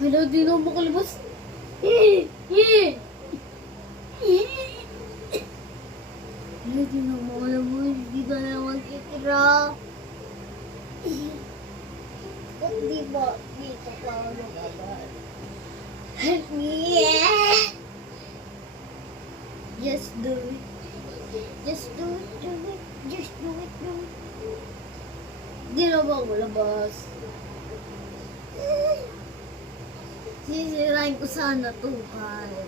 Hala, di na makalabas. Hala, di na makalabas. Di ka na magtitira. Ba't di ba dito pa ako nakalabas? Help me! Just do it. Just do it, do it. Just do it, do it. Di na ba ako labas? Sisirain ko sana to, Kyle.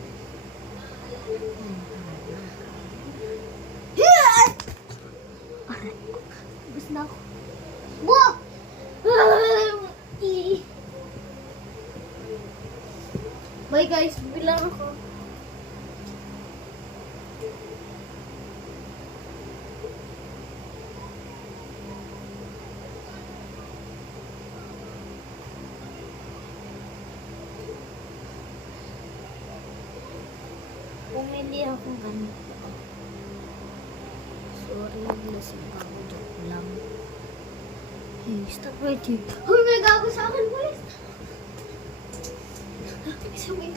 Labas na ako. Buwak! Bye guys, bilang ako. Pumili ako ganito. Sorry, lasing ako. Joke lang. Hey, stop right here. Hoy, may gago sa akin, boys! Isang wait.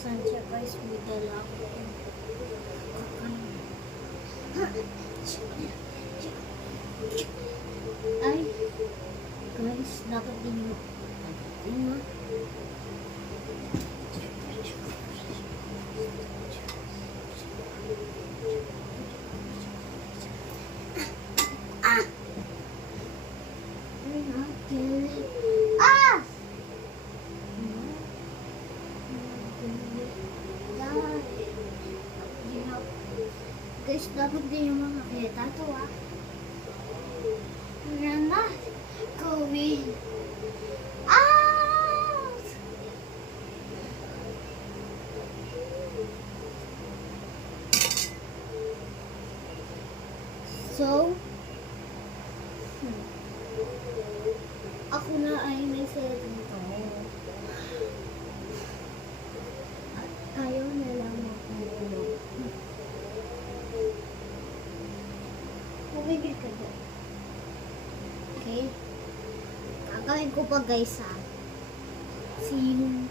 Saan siya guys? May dala ako. Ay, guys, dapat din mo. Ah! Ah! Guys, dapat din yung mga kita to, ah. We're not going out! So, ako na ay may setting to. At ayaw na lang ako. Pumigil ka dyan. Okay? Gagawin ko pa guys ha. See you.